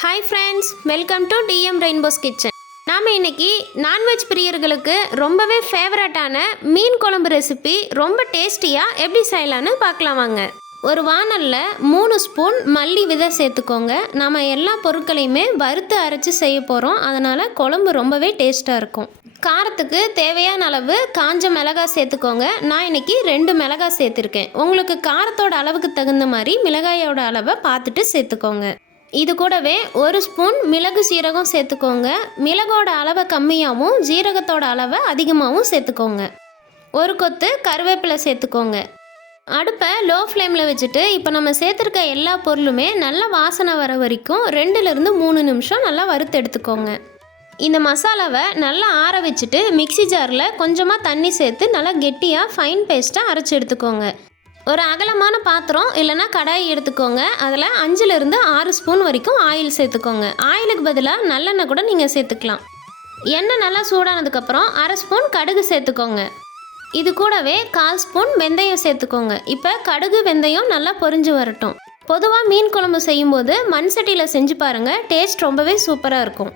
Hi friends, welcome to TM Rainbow's Kitchen. நாம் இன்றைக்கி non veg பிரியர்களுக்கு ரொம்பவே ஃபேவரட்டான மீன் குழம்பு ரெசிபி ரொம்ப டேஸ்டியாக எப்படி செய்யலான்னு பார்க்கலாம் வாங்க. ஒரு வானலில் 3 ஸ்பூன் மல்லி விதை சேர்த்துக்கோங்க. நம்ம எல்லா பொருட்களையுமே வறுத்து அரைச்சி செய்ய போகிறோம், அதனால் குழம்பு ரொம்பவே டேஸ்ட்டாக இருக்கும். காரத்துக்கு தேவையான அளவு காஞ்ச மிளகாய் சேர்த்துக்கோங்க. நான் இன்றைக்கி 2 மிளகாய் சேர்த்துருக்கேன். உங்களுக்கு காரத்தோட அளவுக்கு தகுந்த மாதிரி மிளகாயோட அளவை பார்த்துட்டு சேர்த்துக்கோங்க. இது கூடவே 1 ஸ்பூன் மிளகு சீரகம் சேர்த்துக்கோங்க. மிளகோட அளவை கம்மியாகவும் ஜீரகத்தோட அளவை அதிகமாகவும் சேர்த்துக்கோங்க. 1 கொத்து கருவேப்பிலை சேர்த்துக்கோங்க. அடுப்பை லோ ஃப்ளேமில் வச்சுட்டு இப்போ நம்ம சேர்த்துருக்க எல்லா பொருளுமே நல்லா வாசனை வர வரைக்கும் 2லேருந்து 3 நிமிஷம் நல்லா வறுத்து எடுத்துக்கோங்க. இந்த மசாலாவை நல்லா ஆற வச்சுட்டு மிக்சி ஜாரில் கொஞ்சமாக தண்ணி சேர்த்து நல்லா கெட்டியாக ஃபைன் பேஸ்ட்டாக அரைச்சி எடுத்துக்கோங்க. ஒரு அகலமான பாத்திரம் இல்லைனா கடாய் எடுத்துக்கோங்க. அதில் 5லேருந்து 6 ஸ்பூன் வரைக்கும் ஆயில் சேர்த்துக்கோங்க. ஆயிலுக்கு பதிலாக நல்லெண்ணெய் கூட நீங்கள் சேர்த்துக்கலாம். எண்ணெய் நல்லா சூடானதுக்கப்புறம் 1/2 ஸ்பூன் கடுகு சேர்த்துக்கோங்க. இது கூடவே 1/4 ஸ்பூன் வெந்தயம் சேர்த்துக்கோங்க. இப்போ கடுகு வெந்தயம் நல்லா பொரிஞ்சு வரட்டும். பொதுவாக மீன் குழம்பு செய்யும்போது மண் சட்டியில் செஞ்சு பாருங்கள், டேஸ்ட் ரொம்பவே சூப்பராக இருக்கும்.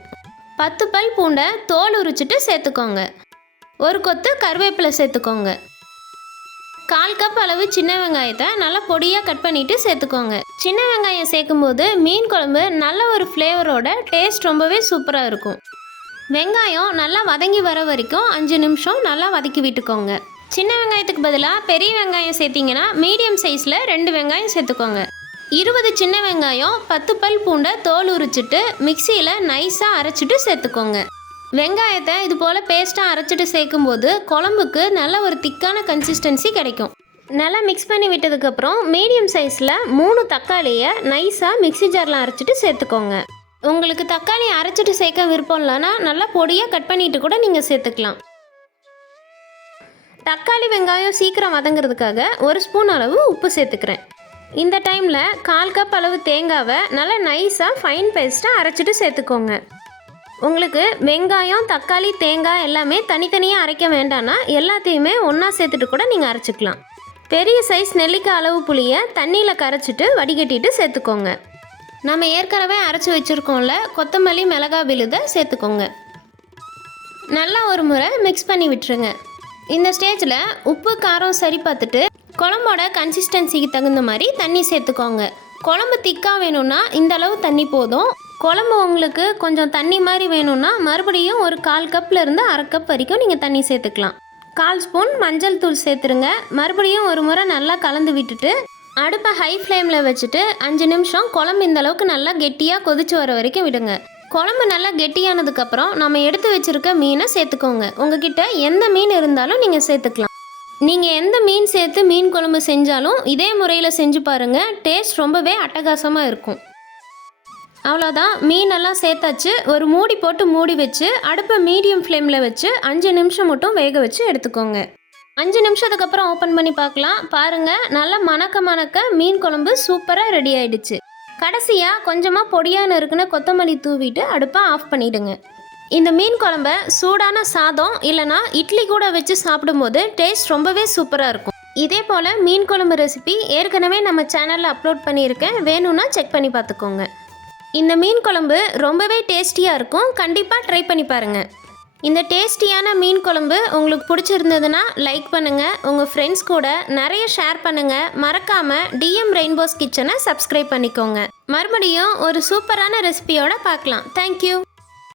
10 பல் பூண்டை தோல் உரிச்சிட்டு சேர்த்துக்கோங்க. 1 கொத்து கருவேப்பிலை சேர்த்துக்கோங்க. 1/4 கப் அளவு சின்ன வெங்காயத்தை நல்லா பொடியாக கட் பண்ணிவிட்டு சேர்த்துக்கோங்க. சின்ன வெங்காயம் சேர்க்கும்போது மீன் குழம்பு நல்ல ஒரு ஃப்ளேவரோட டேஸ்ட் ரொம்பவே சூப்பராக இருக்கும். வெங்காயம் நல்லா வதங்கி வர வரைக்கும் 5 நிமிஷம் நல்லா வதக்கி விட்டுக்கோங்க. சின்ன வெங்காயத்துக்கு பதிலாக பெரிய வெங்காயம் சேர்த்திங்கன்னா மீடியம் சைஸில் 2 வெங்காயம் சேர்த்துக்கோங்க. 20 சின்ன வெங்காயம் 10 பல் பூண்டை தோல் உரிச்சிட்டு மிக்சியில் நைஸாக அரைச்சிட்டு சேர்த்துக்கோங்க. வெங்காயத்தை இது போல் பேஸ்ட்டாக அரைச்சிட்டு சேர்க்கும்போது குழம்புக்கு நல்ல ஒரு திக்கான கன்சிஸ்டன்சி கிடைக்கும். நல்லா மிக்ஸ் பண்ணி விட்டதுக்கப்புறம் மீடியம் சைஸில் 3 தக்காளியை நைஸாக மிக்சி ஜாரில் அரைச்சிட்டு சேர்த்துக்கோங்க. உங்களுக்கு தக்காளி அரைச்சிட்டு சேர்க்க விருப்பம் இல்லைன்னா நல்லா பொடியாக கட் பண்ணிட்டு கூட நீங்கள் சேர்த்துக்கலாம். தக்காளி வெங்காயம் சீக்கிரம் வதங்கிறதுக்காக 1 ஸ்பூன் அளவு உப்பு சேர்த்துக்கிறேன். இந்த டைமில் 1/4 கப் அளவு தேங்காவை நல்லா நைஸாக ஃபைன் பேஸ்ட்டாக அரைச்சிட்டு சேர்த்துக்கோங்க. உங்களுக்கு வெங்காயம் தக்காளி தேங்காய் எல்லாமே தனித்தனியாக அரைக்க வேண்டாம்னா எல்லாத்தையுமே ஒன்றா சேர்த்துட்டு கூட நீங்கள் அரைச்சிக்கலாம். பெரிய சைஸ் நெல்லிக்காய் அளவு புளியை தண்ணியில் கரைச்சிட்டு வடிகட்டிட்டு சேர்த்துக்கோங்க. நம்ம ஏற்கனவே அரைச்சி வச்சுருக்கோம்ல கொத்தமல்லி மிளகாய் விழுதை சேர்த்துக்கோங்க. நல்லா ஒரு முறை மிக்ஸ் பண்ணி விட்டுருங்க. இந்த ஸ்டேஜில் உப்பு காரம் சரி பார்த்துட்டு குழம்போட கன்சிஸ்டன்சிக்கு தகுந்த மாதிரி தண்ணி சேர்த்துக்கோங்க. குழம்பு திக்காக வேணும்னா இந்த அளவு தண்ணி போதும். குழம்பு உங்களுக்கு கொஞ்சம் தண்ணி மாதிரி வேணும்னா மறுபடியும் ஒரு 1/4 கப்லேருந்து 1/2 கப் வரைக்கும் நீங்கள் தண்ணி சேர்த்துக்கலாம். 1/4 ஸ்பூன் மஞ்சள் தூள் சேர்த்துருங்க. மறுபடியும் ஒரு முறை நல்லா கலந்து விட்டுட்டு அடுப்பை ஹை ஃப்ளேமில் வச்சுட்டு 5 நிமிஷம் குழம்பு இந்த அளவுக்கு நல்லா கெட்டியாக கொதிச்சு வர வரைக்கும் விடுங்க. குழம்பு நல்லா கெட்டியானதுக்கப்புறம் நம்ம எடுத்து வச்சுருக்க மீனை சேர்த்துக்கோங்க. உங்ககிட்ட எந்த மீன் இருந்தாலும் நீங்கள் சேர்த்துக்கலாம். நீங்கள் எந்த மீன் சேர்த்து மீன் குழம்பு செஞ்சாலும் இதே முறையில் செஞ்சு பாருங்கள், டேஸ்ட் ரொம்பவே அட்டகாசமாக இருக்கும். அவ்வளோதான், மீனெல்லாம் சேர்த்தாச்சு. ஒரு மூடி போட்டு மூடி வச்சு அடுப்பை மீடியம் ஃப்ளேமில் வச்சு 5 நிமிஷம் மட்டும் வேக வச்சு எடுத்துக்கோங்க. 5 நிமிஷத்துக்கு அப்புறம் ஓப்பன் பண்ணி பார்க்கலாம். பாருங்கள், நல்லா மணக்க மீன் குழம்பு சூப்பராக ரெடி ஆகிடுச்சு. கடைசியாக கொஞ்சமாக பொடியான இருக்குன்னு கொத்தமல்லி தூவிட்டு அடுப்பை ஆஃப் பண்ணிவிடுங்க. இந்த மீன் குழம்ப சூடான சாதம் இல்லைனா இட்லி கூட வச்சு சாப்பிடும்போது டேஸ்ட் ரொம்பவே சூப்பராக இருக்கும். இதே போல் மீன் குழம்பு ரெசிபி ஏற்கனவே நம்ம சேனலில் அப்லோட் பண்ணியிருக்கேன், வேணும்னா செக் பண்ணி பார்த்துக்கோங்க. இந்த மீன் குழம்பு ரொம்பவே டேஸ்டியாக இருக்கும், கண்டிப்பாக ட்ரை பண்ணி பாருங்கள். இந்த டேஸ்டியான மீன் குழம்பு உங்களுக்கு பிடிச்சிருந்ததுன்னா லைக் பண்ணுங்கள், உங்கள் ஃப்ரெண்ட்ஸ் கூட நிறைய ஷேர் பண்ணுங்கள். மறக்காமல் டிஎம் ரெயின்போஸ் கிச்சனை சப்ஸ்கிரைப் பண்ணிக்கோங்க. மறுபடியும் ஒரு சூப்பரான ரெசிபியோட பார்க்கலாம். தேங்க்யூ.